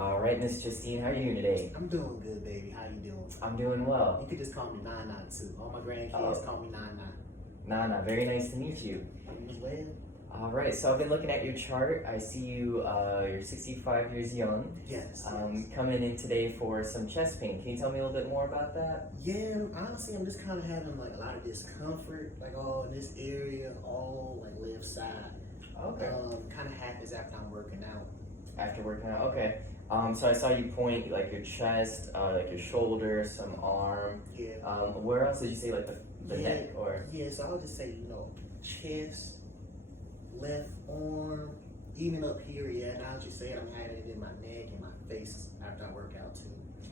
All right, Miss Justine, how are you doing today? I'm doing good, baby. How you doing? I'm doing well. You could just call me Nana too. All my grandkids call me Nana. Nana, very nice to meet you. You as well? All right, so I've been looking at your chart. I see you're 65 years young. Yes. Coming in today for some chest pain. Can you tell me a little bit more about that? Yeah, honestly, I'm just kind of having like a lot of discomfort, like all in this area, all like left side. Okay. Kind of happens after I'm working out. After working out, okay. So I saw you point like your chest, like your shoulder, some arm. Yeah. Where else did you say like the neck or? Yeah, so I would just say, chest, left arm, even up here, yeah. Now that you say it, I'm having it in my neck and my face after I work out too.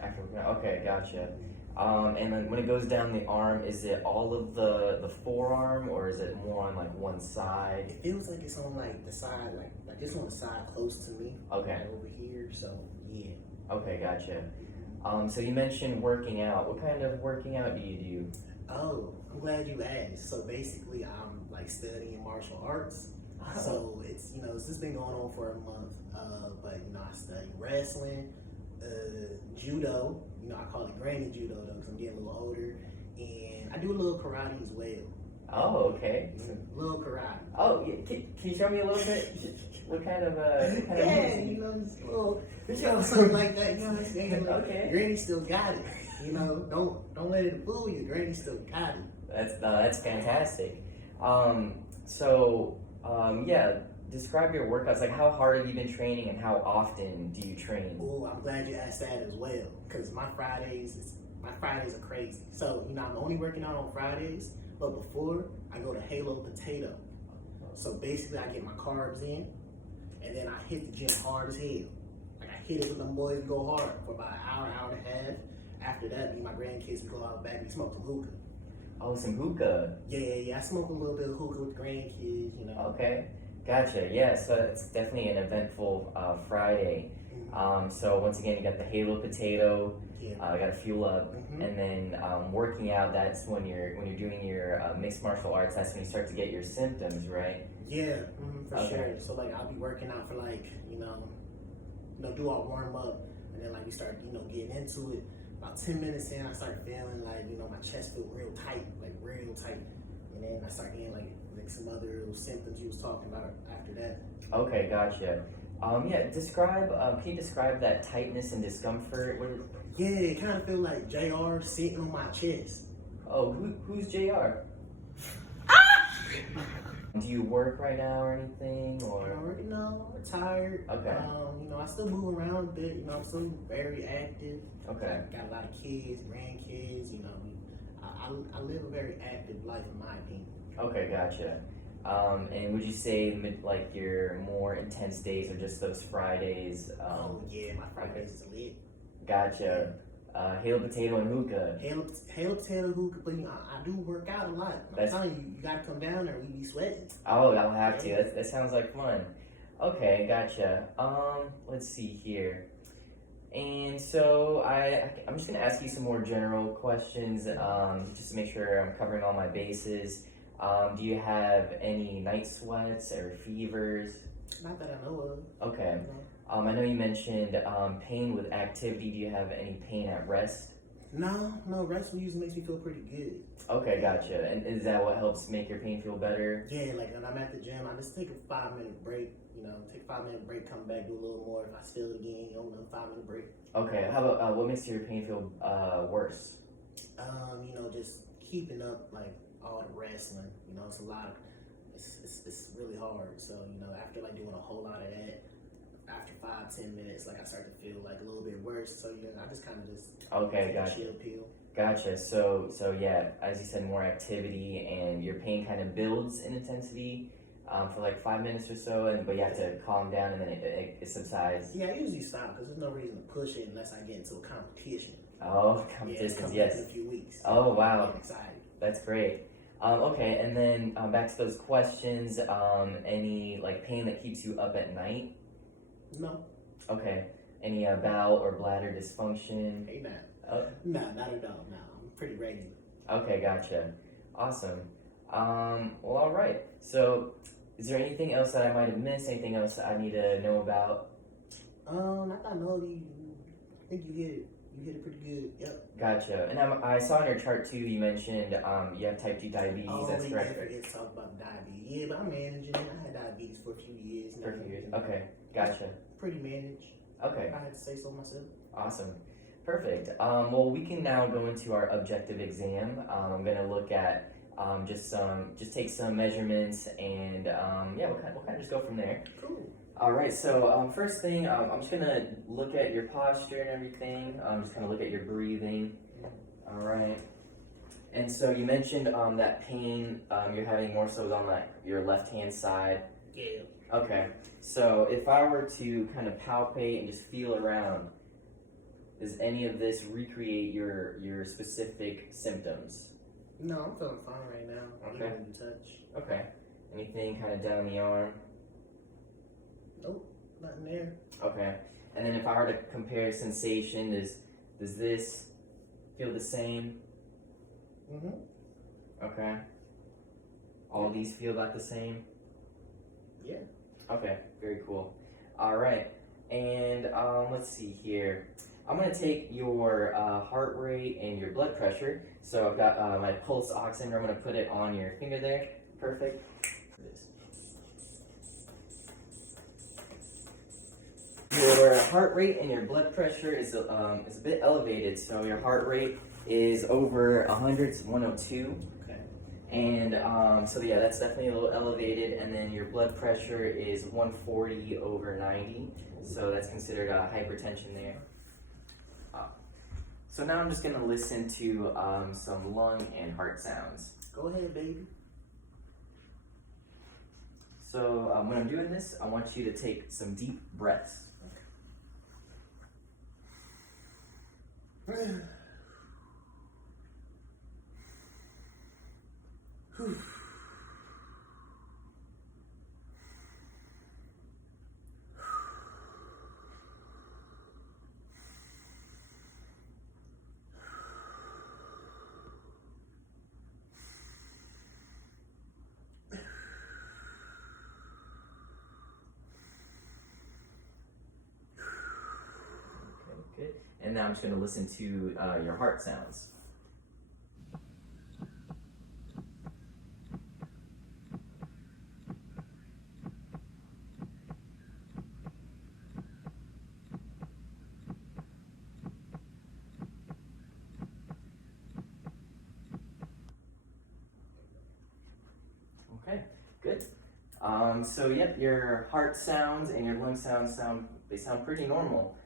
After working out, okay, gotcha. And then when it goes down the arm, is it all of the forearm or is it more on like one side? It feels like it's on like the side, like it's on the side close to me. Okay. Like over here, so yeah. Okay, gotcha. So you mentioned working out. What kind of working out do you do? Oh, I'm glad you asked. So basically, I'm like studying martial arts. Oh. So it's it's just been going on for a month. But I study wrestling, judo. I call it granny judo though, because I'm getting a little older, and I do a little karate as well. Oh, okay. A little karate. Oh, yeah. Can you show me a little bit? What kind of just a little, something like that. You know what I'm saying? Like, Okay. Granny still got it. Don't let it fool you. Granny still got it. That's fantastic. Yeah. Describe your workouts. Like, how hard have you been training, and how often do you train? Oh, I'm glad you asked that as well, because my Fridays are crazy. So I'm only working out on Fridays, but before I go to Halo Potato. So basically, I get my carbs in, and then I hit the gym hard as hell. Like I hit it with them boys, go hard for about an hour and a half. After that, me and my grandkids, we go out back, we smoke some hookah. Oh, some hookah. Yeah. I smoke a little bit of hookah with the grandkids. Okay. Gotcha. Yeah, so it's definitely an eventful Friday. So once again, you got the Halo Potato. Yeah. Got to fuel up, and then working out. That's when you're doing your mixed martial arts. That's when you start to get your symptoms, right? Yeah, for sure. So like I'll be working out for like do our warm up, and then like we start getting into it. About 10 minutes in, I start feeling like my chest feel real tight, and then I start getting like some other little symptoms you was talking about after that. Okay, gotcha. Can you describe that tightness and discomfort? Yeah, it kind of feel like JR sitting on my chest. Oh, who's JR? Do you work right now or anything, or? I'm retired. Okay. I still move around a bit. I'm still very active. Okay. Got a lot of kids, grandkids. I live a very active life in my opinion. Okay, gotcha. And would you say like your more intense days are just those Fridays? Oh yeah, my Fridays is lit. Gotcha. Halo Potato and hookah. Halo Potato hookah, but I do work out a lot. I'm telling you, you gotta come down there. We be sweating. Oh, I'll have to. That sounds like fun. Okay, gotcha. Let's see here. And so I'm just gonna ask you some more general questions, just to make sure I'm covering all my bases. Do you have any night sweats or fevers? Not that I know of. Okay. I know you mentioned pain with activity. Do you have any pain at rest? No, rest usually makes me feel pretty good. Okay, gotcha. And is that what helps make your pain feel better? Yeah, like when I'm at the gym, I just take a 5-minute break. Take a 5-minute break, come back, do a little more. If I feel it again, another 5-minute break. Okay. How about what makes your pain feel worse? Just keeping up like all the wrestling. It's a lot. It's really hard. So after like doing a whole lot of that, after 5-10 minutes, like I start to feel like a little bit worse. So I just kind of just okay, gotcha. Chill pill. Gotcha. So yeah, as you said, more activity, and your pain kind of builds in intensity for like 5 minutes or so, but you have to calm down, and then it subsides. Yeah, I usually stop because there's no reason to push it unless I get into a competition. Oh, competitions, yeah, yes. In a few weeks. Oh, wow. I'm excited. That's great. Okay, and then back to those questions. Any like pain that keeps you up at night? No. Okay. Any bowel or bladder dysfunction? Hey, man. Oh. No, not at all. No, I'm pretty regular. Okay, gotcha. Awesome. Well, all right. So, is there anything else that I might have missed? Anything else that I need to know about? I know you. I think you hit it. You hit it pretty good. Yep. Gotcha. And I saw in your chart too, you mentioned you have type 2 diabetes. Oh, That's we correct. did forget to talk about diabetes. Yeah, but I'm managing it. I had diabetes for a few years now. For a few years. Okay, gotcha. Pretty managed. Okay, I had to say so myself. awesome. Perfect. Well, we can now go into our objective exam. I'm gonna look at just take some measurements and yeah, we'll kind of just go from there. Cool. All right. So first thing, I'm just gonna look at your posture and everything. Just kind of look at your breathing. All right. And so you mentioned that pain you're having more so on like your left hand side. Yeah. Okay. So if I were to kind of palpate and just feel around, does any of this recreate your specific symptoms? No, I'm feeling fine right now. Okay. Even when you touch. Okay. Anything kind of down the arm? Nope, nothing there. Okay. And then if I were to compare sensation, does this feel the same? Okay. All these feel about the same? Yeah. Okay, very cool. All right. And let's see here. I'm going to take your heart rate and your blood pressure. So I've got my pulse oximeter. I'm going to put it on your finger there. Perfect. Your heart rate and your blood pressure is a bit elevated. So your heart rate is over 100, 102. Okay. And so yeah, that's definitely a little elevated. And then your blood pressure is 140 over 90. So that's considered hypertension there. So now I'm just going to listen to some lung and heart sounds. Go ahead, baby. So when I'm doing this, I want you to take some deep breaths. Okay. Good. And now I'm just going to listen to your heart sounds. Okay, good. So yep, your heart sounds and your lung sounds sound pretty normal.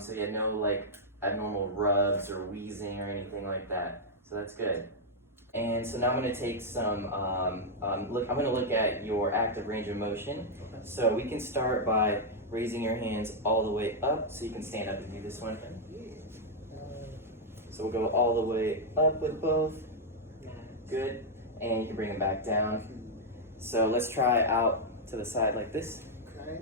So you had no like abnormal rubs or wheezing or anything like that. So that's good. And so now I'm going to take some, I'm going to look at your active range of motion. Okay. So we can start by raising your hands all the way up, so you can stand up and do this one. So we'll go all the way up with both. Nice. Good. And you can bring them back down. So let's try out to the side like this. Okay.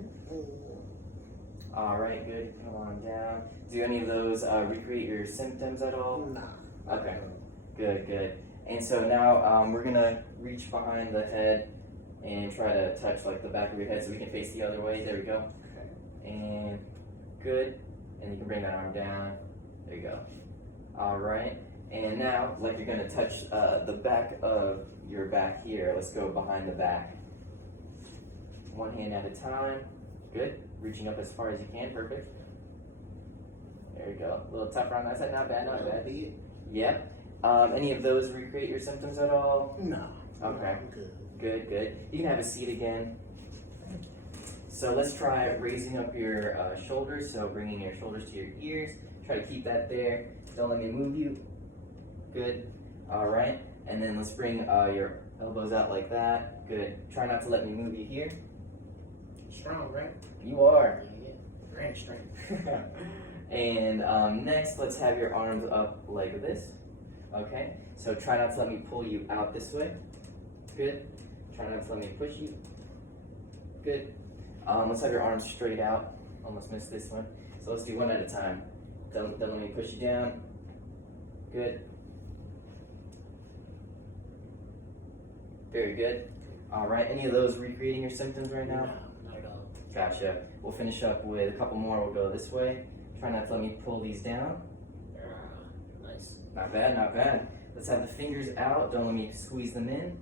All right, good. Come on down. Do any of those recreate your symptoms at all? Nah. Okay. Good, good. And so now we're gonna reach behind the head and try to touch like the back of your head so we can face the other way. There we go. Okay. And good. And you can bring that arm down. There you go. All right. And now, like you're gonna touch the back of your back here. Let's go behind the back. One hand at a time. Good. Reaching up as far as you can. Perfect. There you go. A little tougher on that side. Not bad, not bad. Yep. Any of those recreate your symptoms at all? No. Okay. I'm good. Good, good. You can have a seat again. So let's try raising up your shoulders. So bringing your shoulders to your ears. Try to keep that there. Don't let me move you. Good. All right. And then let's bring your elbows out like that. Good. Try not to let me move you here. Strong, right? You are. Yeah. Grand strength. And next, let's have your arms up like this. Okay. So try not to let me pull you out this way. Good. Try not to let me push you. Good. Let's have your arms straight out. Almost missed this one. So let's do one at a time. Don't let me push you down. Good. Very good. All right. Any of those recreating your symptoms right now? No, not at all. Gotcha. We'll finish up with a couple more. We'll go this way. Try not to let me pull these down. Nice. Not bad, not bad. Let's have the fingers out. Don't let me squeeze them in.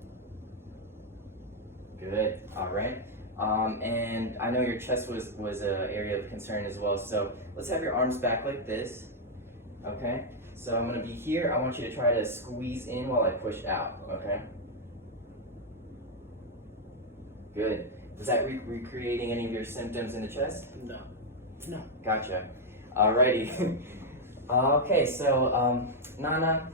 Good. All right. And I know your chest was an area of concern as well. So let's have your arms back like this. Okay. So I'm gonna be here. I want you to try to squeeze in while I push out. Okay. Good. Is that recreating any of your symptoms in the chest? No. No. Gotcha. Alrighty. Okay, so Nana,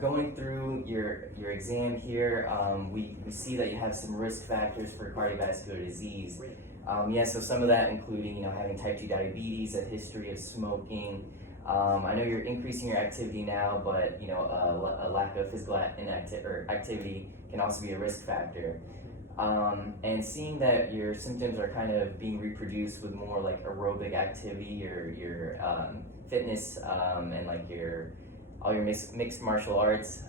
going through your exam here, we see that you have some risk factors for cardiovascular disease. Yeah, so some of that including, having type 2 diabetes, a history of smoking. I know you're increasing your activity now, but a lack of physical activity can also be a risk factor. And seeing that your symptoms are kind of being reproduced with more like aerobic activity, your fitness, and like all your mixed martial arts,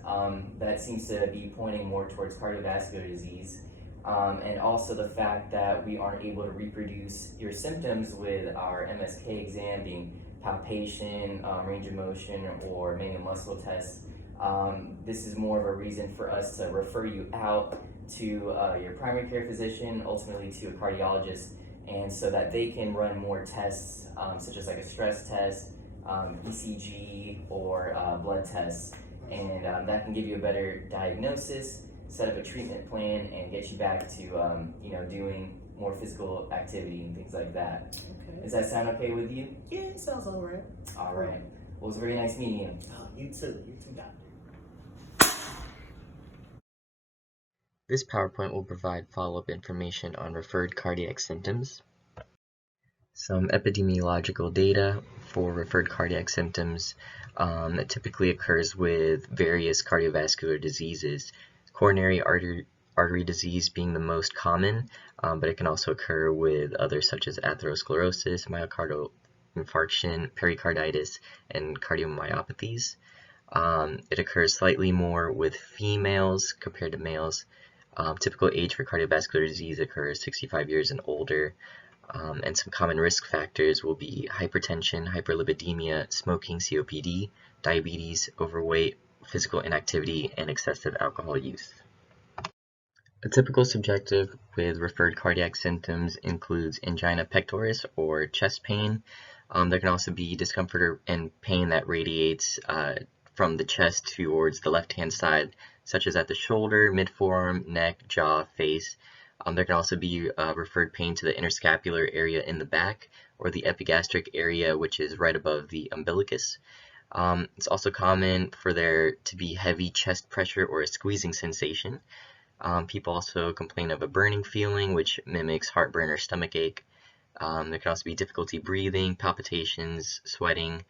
that seems to be pointing more towards cardiovascular disease. And also the fact that we aren't able to reproduce your symptoms with our MSK exam, being palpation, range of motion, or manual muscle tests. This is more of a reason for us to refer you out to your primary care physician, ultimately to a cardiologist, and so that they can run more tests, such as like a stress test, ECG, or blood tests, and that can give you a better diagnosis, set up a treatment plan, and get you back to doing more physical activity and things like that. Okay. Does that sound okay with you? Yeah, it sounds all right. All right. Well, it was very nice meeting you. You too, doctor. This PowerPoint will provide follow-up information on referred cardiac symptoms, some epidemiological data for referred cardiac symptoms that typically occurs with various cardiovascular diseases, coronary artery disease being the most common, but it can also occur with others such as atherosclerosis, myocardial infarction, pericarditis, and cardiomyopathies. It occurs slightly more with females compared to males. Typical age for cardiovascular disease occurs 65 years and older, and some common risk factors will be hypertension, hyperlipidemia, smoking, COPD, diabetes, overweight, physical inactivity, and excessive alcohol use. A typical subjective with referred cardiac symptoms includes angina pectoris or chest pain. There can also be discomfort and pain that radiates from the chest towards the left-hand side, such as at the shoulder, mid-forearm, neck, jaw, face. There can also be referred pain to the interscapular area in the back, or the epigastric area, which is right above the umbilicus. It's also common for there to be heavy chest pressure or a squeezing sensation. People also complain of a burning feeling, which mimics heartburn or stomach ache. There can also be difficulty breathing, palpitations, sweating.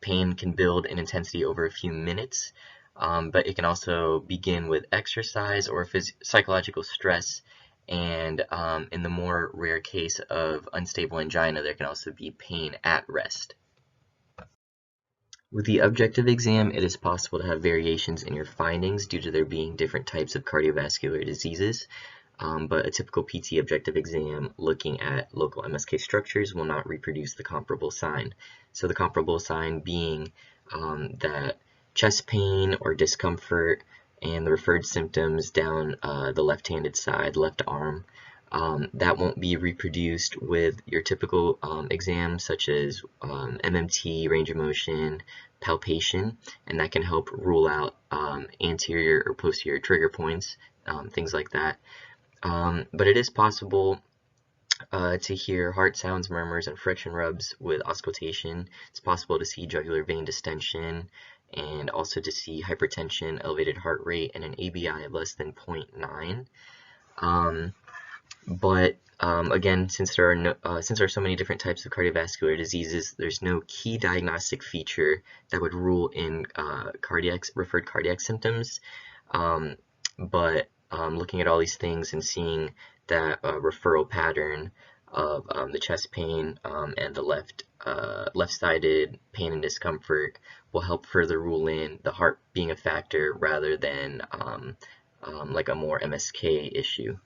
Pain can build in intensity over a few minutes, but it can also begin with exercise or psychological stress, and in the more rare case of unstable angina, there can also be pain at rest. With the objective exam, it is possible to have variations in your findings due to there being different types of cardiovascular diseases, but a typical PT objective exam looking at local MSK structures will not reproduce the comparable sign. So the comparable sign being that chest pain or discomfort and the referred symptoms down the left-handed side, left arm, that won't be reproduced with your typical exams such as MMT, range of motion, palpation, and that can help rule out anterior or posterior trigger points, things like that. But it is possible to hear heart sounds, murmurs, and friction rubs with auscultation. It's possible to see jugular vein distension, and also to see hypertension, elevated heart rate, and an ABI of less than 0.9. But again, since there are so many different types of cardiovascular diseases, there's no key diagnostic feature that would rule in referred cardiac symptoms. But looking at all these things and seeing that referral pattern of the chest pain and the left-sided pain and discomfort will help further rule in the heart being a factor rather than like a more MSK issue.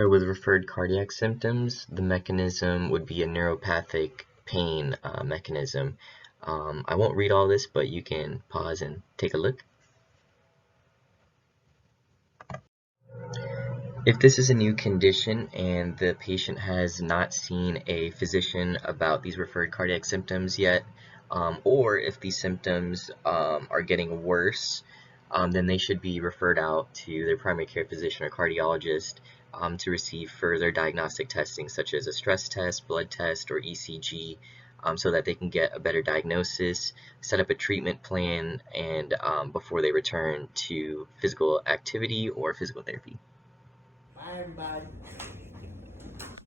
So with referred cardiac symptoms, the mechanism would be a neuropathic pain mechanism. I won't read all this, but you can pause and take a look. If this is a new condition and the patient has not seen a physician about these referred cardiac symptoms yet, or if these symptoms are getting worse, then they should be referred out to their primary care physician or cardiologist to receive further diagnostic testing, such as a stress test, blood test, or ECG, so that they can get a better diagnosis, set up a treatment plan, and before they return to physical activity or physical therapy. Bye, everybody.